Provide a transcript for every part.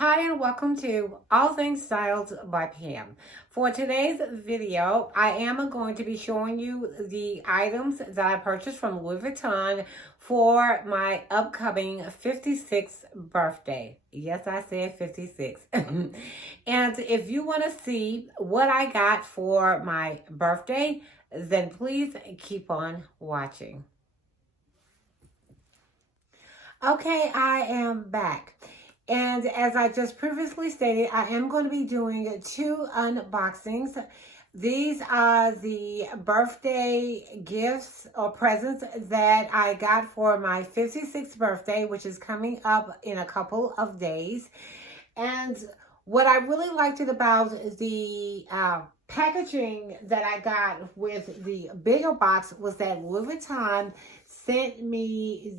Hi and welcome to All Things Styled by Pam. For today's video, I am going to be showing you the items that I purchased from Louis Vuitton for my upcoming 56th birthday. Yes, I said 56. And if you want to see what I got for my birthday, then please keep on watching. Okay, I am back. And as I just previously stated, I am going to be doing two unboxings. These are the birthday gifts or presents that I got for my 56th birthday, which is coming up in a couple of days. And what I really liked it about the packaging that I got with the bigger box was that Louis Vuitton sent me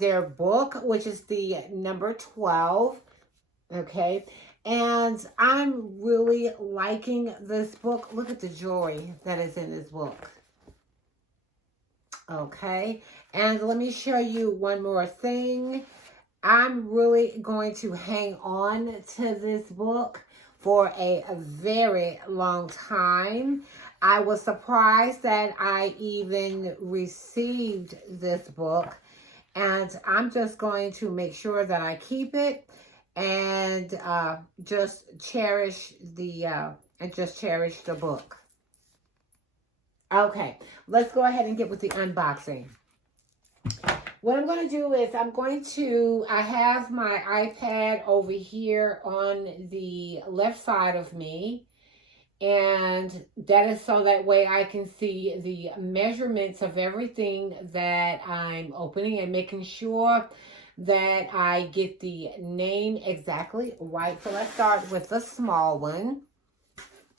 their book, which is the number 12. Okay. And I'm really liking this book. Look at the jewelry that is in this book. Okay. And let me show you one more thing. I'm really going to hang on to this book for a very long time. I was surprised that I even received this book, and I'm just going to make sure that I keep it and just cherish the book. Okay, let's go ahead and get with the unboxing. What I'm going to do is I have my iPad over here on the left side of me. And that is so that way I can see the measurements of everything that I'm opening and making sure that I get the name exactly right. So let's start with the small one.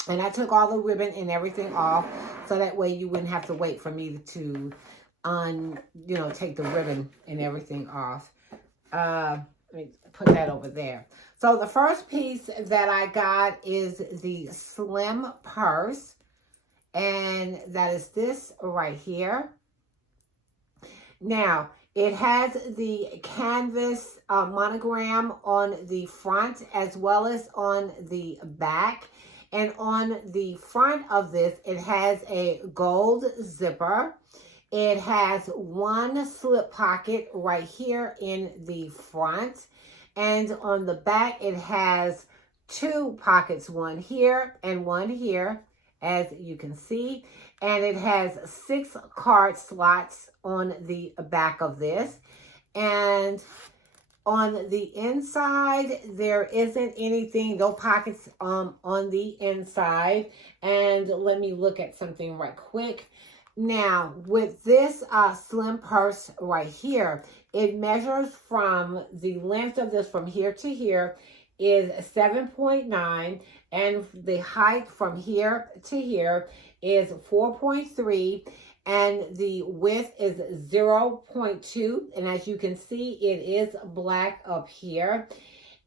And I took all the ribbon and everything off so that way you wouldn't have to wait for me to take the ribbon and everything off. Let me put that over there. So the first piece that I got is the slim purse, and that is this right here. Now, it has the canvas monogram on the front as well as on the back. And on the front of this, it has a gold zipper. It has one slip pocket right here in the front. And on the back, it has two pockets, one here and one here, as you can see. And it has 6 card slots on the back of this. And on the inside, there isn't anything, no pockets on the inside. And let me look at something right quick. Now, with this slim purse right here, it measures from the length of this from here to here is 7.9, and the height from here to here is 4.3, and the width is 0.2. And as you can see, it is black up here.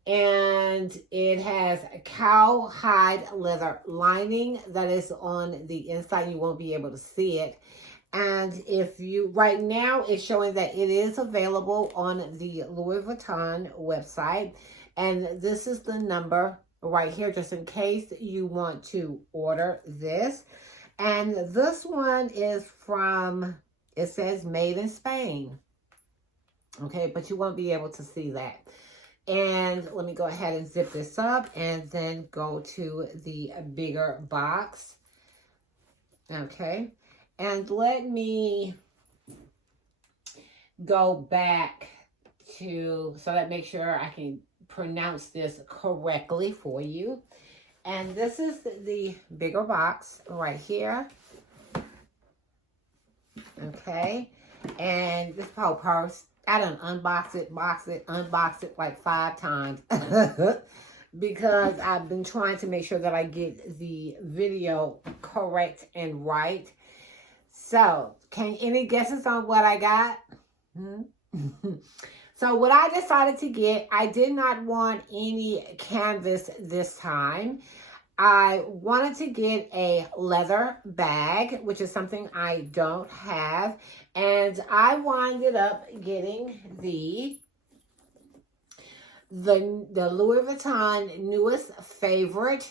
And it has a cowhide leather lining that is on the inside. You won't be able to see it. And right now it's showing that it is available on the Louis Vuitton website. And this is the number right here, just in case you want to order this. And this one is it says made in Spain. Okay, but you won't be able to see that. And let me go ahead and zip this up and then go to the bigger box. Okay. And let me go back so that make sure I can pronounce this correctly for you. And this is the bigger box right here. Okay. And this whole purse, I done unbox it like 5 times because I've been trying to make sure that I get the video correct and right. So, any guesses on what I got? So, what I decided to get, I did not want any canvas this time. I wanted to get a leather bag, which is something I don't have. And I winded up getting the Louis Vuitton newest favorite.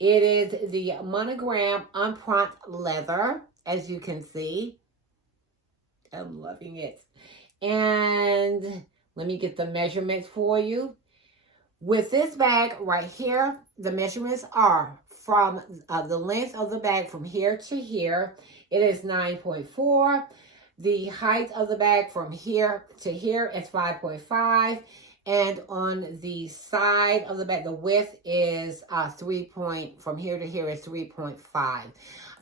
It is the monogram empreinte leather, as you can see. I'm loving it. And let me get the measurements for you. With this bag right here, the measurements are from the length of the bag from here to here. It is 9.4. The height of the bag from here to here is 5.5. And on the side of the bag, the width is from here to here is 3.5.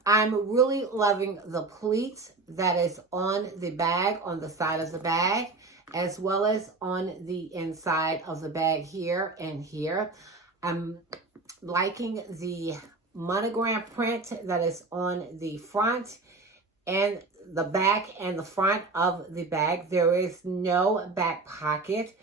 I'm really loving the pleats that is on the bag, on the side of the bag, as well as on the inside of the bag here and here. I'm liking the monogram print that is on the front and the back and the front of the bag. There is no back pocket.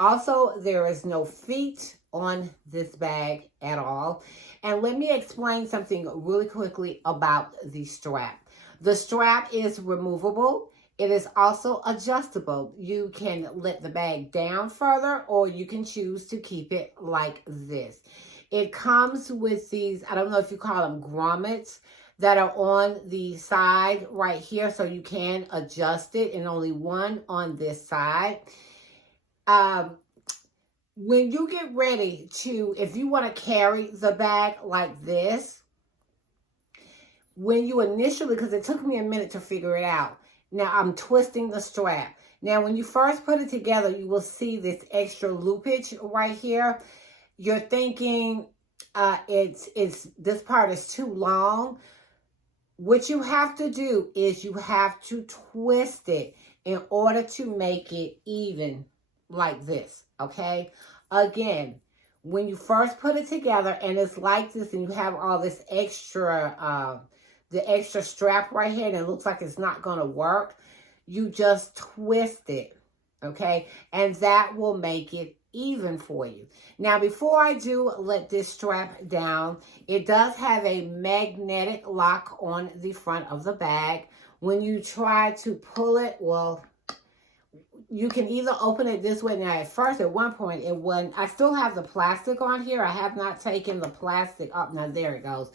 Also, there is no feet on this bag at all. And let me explain something really quickly about the strap. The strap is removable. It is also adjustable. You can let the bag down further, or you can choose to keep it like this. It comes with these, I don't know if you call them grommets, that are on the side right here, so you can adjust it, and only one on this side. When you get ready to, if you want to carry the bag like this, when you initially, because it took me a minute to figure it out. Now I'm twisting the strap. Now when you first put it together, you will see this extra loopage right here. You're thinking this part is too long. What you have to do is you have to twist it in order to make it even like this, okay? Again, when you first put it together and it's like this and you have all this extra, the extra strap right here and it looks like it's not going to work, you just twist it, okay? And that will make it even for you. Now, before I do let this strap down, it does have a magnetic lock on the front of the bag. When you try to pull it, well, you can either open it this way. Now, at first, at one point, it wasn't. I still have the plastic on here. I have not taken the plastic up. Now, there it goes.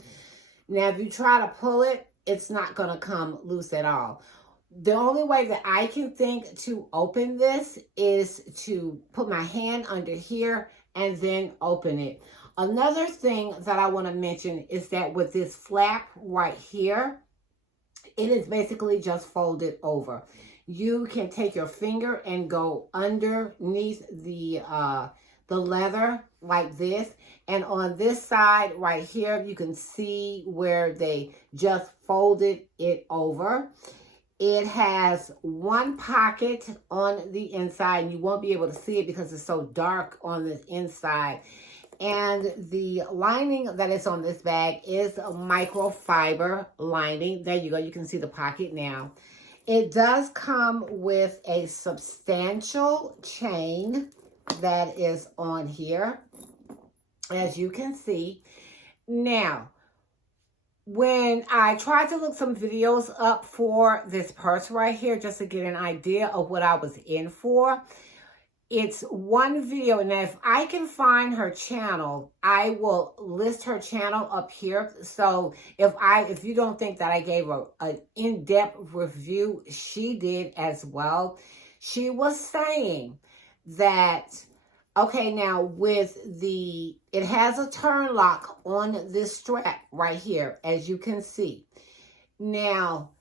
Now, if you try to pull it, it's not going to come loose at all. The only way that I can think to open this is to put my hand under here and then open it. Another thing that I want to mention is that with this flap right here, it is basically just folded over. You can take your finger and go underneath the leather like this. And on this side right here, you can see where they just folded it over. It has one pocket on the inside, and you won't be able to see it because it's so dark on the inside. And the lining that is on this bag is a microfiber lining. There you go. You can see the pocket now. It does come with a substantial chain that is on here, as you can see. Now, when I tried to look some videos up for this purse right here, just to get an idea of what I was in for, it's one video. And if I can find her channel, I will list her channel up here. So if you don't think that I gave an in-depth review, she did as well. She was saying that, okay, now with it has a turn lock on this strap right here, as you can see. Now,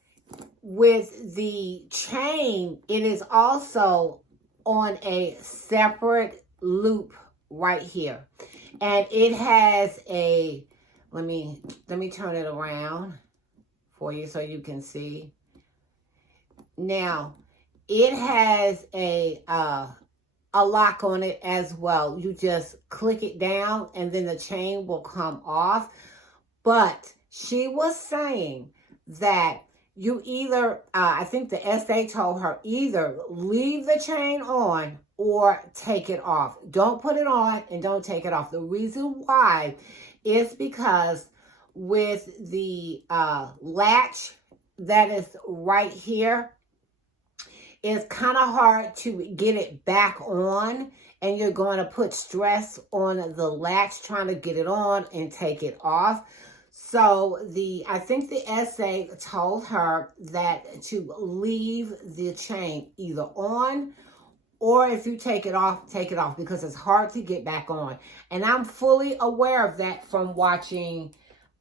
with the chain, it is also on a separate loop right here. And it has a, let me turn it around for you so you can see. Now, it has a lock on it as well. You just click it down and then the chain will come off. But she was saying that you either, I think the SA told her, either leave the chain on or take it off. Don't put it on and don't take it off. The reason why is because with the latch that is right here, it's kind of hard to get it back on and you're going to put stress on the latch trying to get it on and take it off. So I think the essay told her that to leave the chain either on, or if you take it off, because it's hard to get back on. And I'm fully aware of that from watching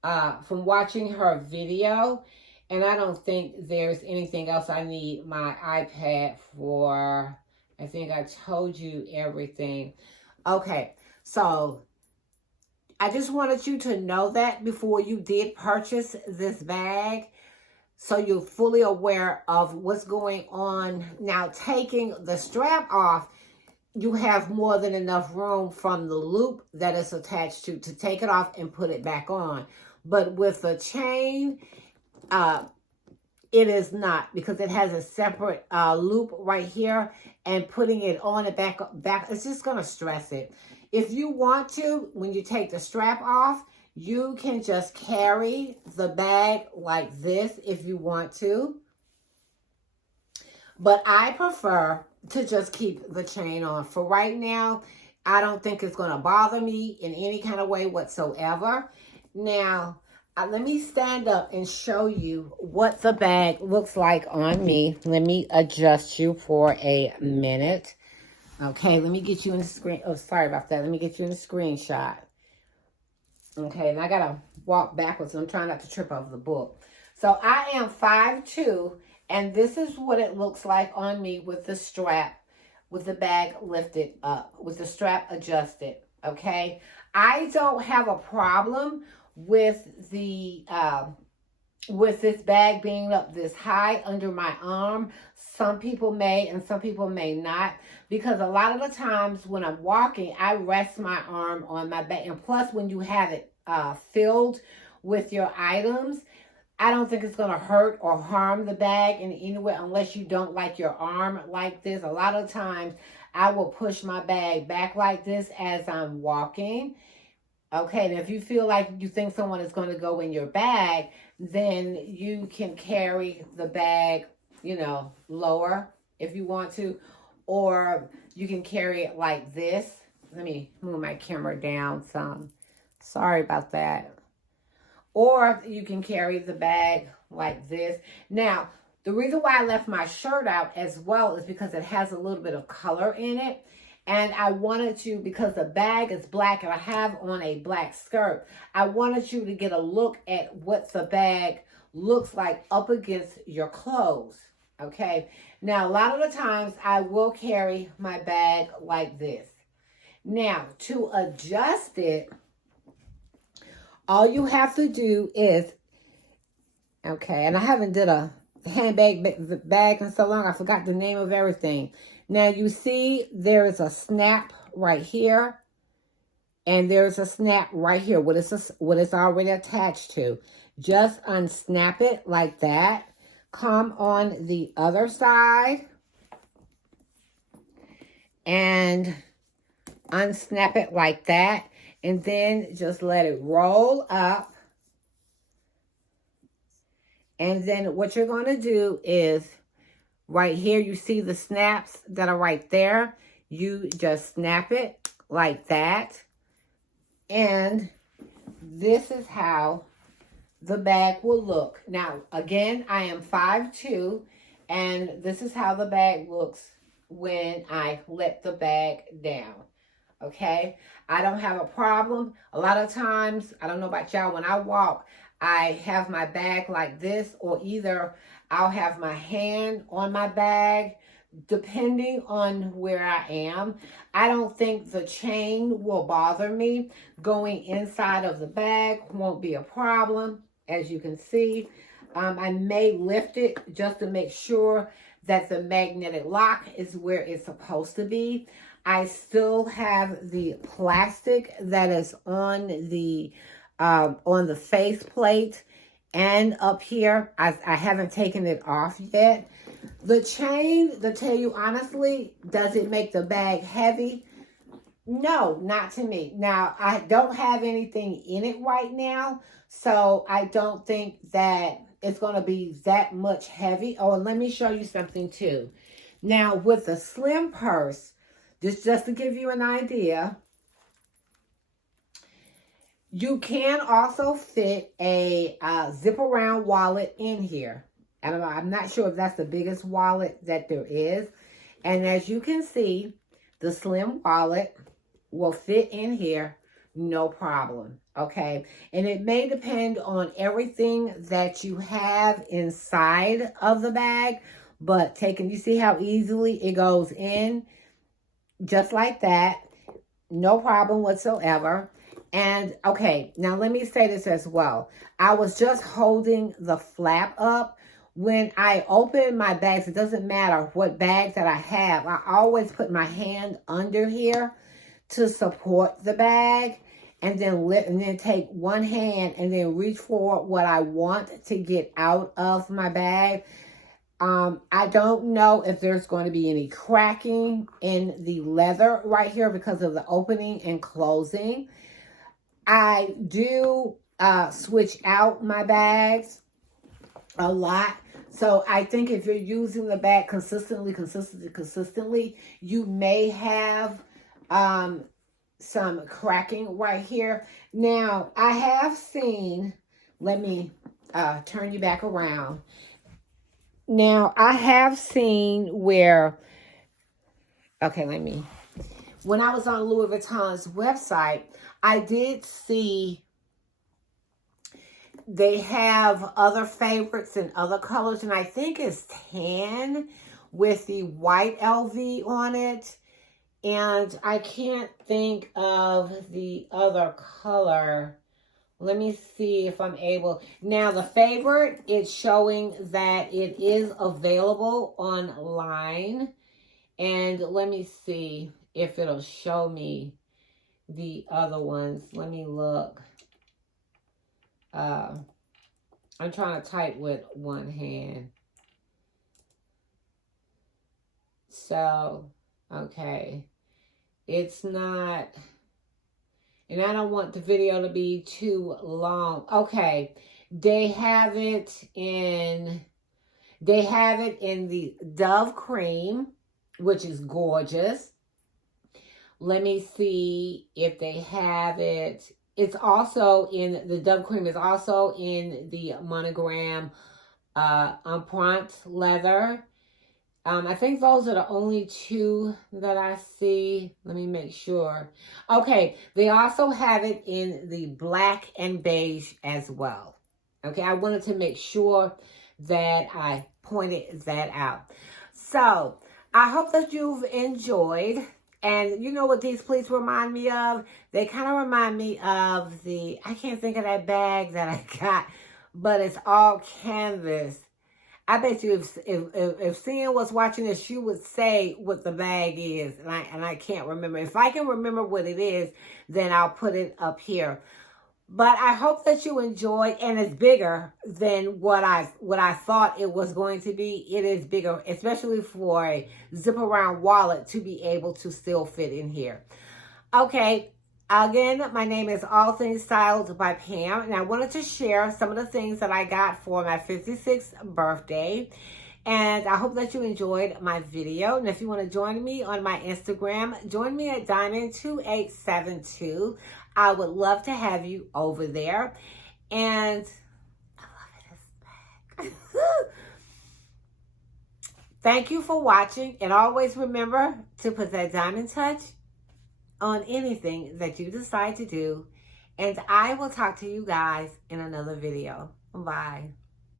her video. And I don't think there's anything else I need my iPad for. I think I told you everything. Okay, so I just wanted you to know that before you did purchase this bag, so you're fully aware of what's going on. Now, taking the strap off, you have more than enough room from the loop that it's attached to take it off and put it back on. But with the chain, it is not, because it has a separate loop right here, and putting it on and back, it's just going to stress it. If you want to, when you take the strap off, you can just carry the bag like this if you want to. But I prefer to just keep the chain on. For right now, I don't think it's going to bother me in any kind of way whatsoever. Now, let me stand up and show you what the bag looks like on me. Let me adjust you for a minute. Okay, let me get you in the screen. Oh, sorry about that. Let me get you in the screenshot. Okay, and I got to walk backwards. I'm trying not to trip over the book. So I am 5'2", and this is what it looks like on me with the strap, with the bag lifted up, with the strap adjusted, okay? I don't have a problem with with this bag being up this high under my arm. Some people may and some people may not, because a lot of the times when I'm walking, I rest my arm on my back. And plus, when you have it filled with your items, I don't think it's going to hurt or harm the bag in any way, unless you don't like your arm like this. A lot of times I will push my bag back like this as I'm walking. Okay, and if you feel like you think someone is going to go in your bag, then you can carry the bag, you know, lower if you want to, or you can carry it like this. Let me move my camera down some. Sorry about that. Or you can carry the bag like this. Now, the reason why I left my shirt out as well is because it has a little bit of color in it. And I wanted to, because the bag is black and I have on a black skirt, I wanted you to get a look at what the bag looks like up against your clothes, okay? Now, a lot of the times I will carry my bag like this. Now, to adjust it, all you have to do is, okay, and I haven't did a handbag bag in so long, I forgot the name of everything. Now, you see there's a snap right here, and there's a snap right here, what it's already attached to. Just unsnap it like that. Come on the other side and unsnap it like that. And then just let it roll up. And then what you're going to do is, right here, you see the snaps that are right there. You just snap it like that. And this is how the bag will look. Now, again, I am 5'2", and this is how the bag looks when I let the bag down. Okay? I don't have a problem. A lot of times, I don't know about y'all, when I walk, I have my bag like this, or either I'll have my hand on my bag, depending on where I am. I don't think the chain will bother me. Going inside of the bag won't be a problem, as you can see. I may lift it just to make sure that the magnetic lock is where it's supposed to be. I still have the plastic that is on the face plate and up here. I haven't taken it off yet. The chain, to tell you honestly, does it make the bag heavy? No, not to me. Now, I don't have anything in it right now, so I don't think that it's going to be that much heavy. Oh, and let me show you something too. Now, with the slim purse, just to give you an idea. You can also fit a zip around wallet in here. And I'm not sure if that's the biggest wallet that there is. And as you can see, the slim wallet will fit in here, no problem. Okay. And it may depend on everything that you have inside of the bag. But you see how easily it goes in? Just like that. No problem whatsoever. And okay, now let me say this as well. I was just holding the flap up. When I open my bags, it doesn't matter what bag that I have. I always put my hand under here to support the bag, and then take one hand and then reach for what I want to get out of my bag. I don't know if there's going to be any cracking in the leather right here because of the opening and closing. I do switch out my bags a lot. So I think if you're using the bag consistently, you may have some cracking right here. Now, I have seen, let me turn you back around. Now, I have seen where, okay, when I was on Louis Vuitton's website, I did see they have other favorites in other colors, and I think it's tan with the white LV on it. And I can't think of the other color. Let me see if I'm able. Now, the favorite, it's showing that it is available online. And let me see if it'll show me the other ones. Let me look. I'm trying to type with one hand. So, okay. It's not, and I don't want the video to be too long. Okay. They have it in the Dove Cream, which is gorgeous. Let me see if they have it. It's also in, the Dove Cream is also in the monogram Empreinte leather. I think those are the only two that I see. Let me make sure. Okay, they also have it in the black and beige as well. Okay, I wanted to make sure that I pointed that out. So, I hope that you've enjoyed. And you know what these pleats remind me of? They kind of remind me of I can't think of that bag that I got, but it's all canvas. I bet you if Cian was watching this, she would say what the bag is, and I can't remember. If I can remember what it is, then I'll put it up here. But I hope that you enjoyed, and it's bigger than what I thought it was going to be. It is bigger, especially for a zip around wallet to be able to still fit in here. Okay. Again, my name is All Things Styled by Pam, and I wanted to share some of the things that I got for my 56th birthday. And I hope that you enjoyed my video. And if you want to join me on my Instagram, join me at Diamond2872. I would love to have you over there. And I love it. Thank you for watching. And always remember to put that diamond touch on anything that you decide to do. And I will talk to you guys in another video. Bye.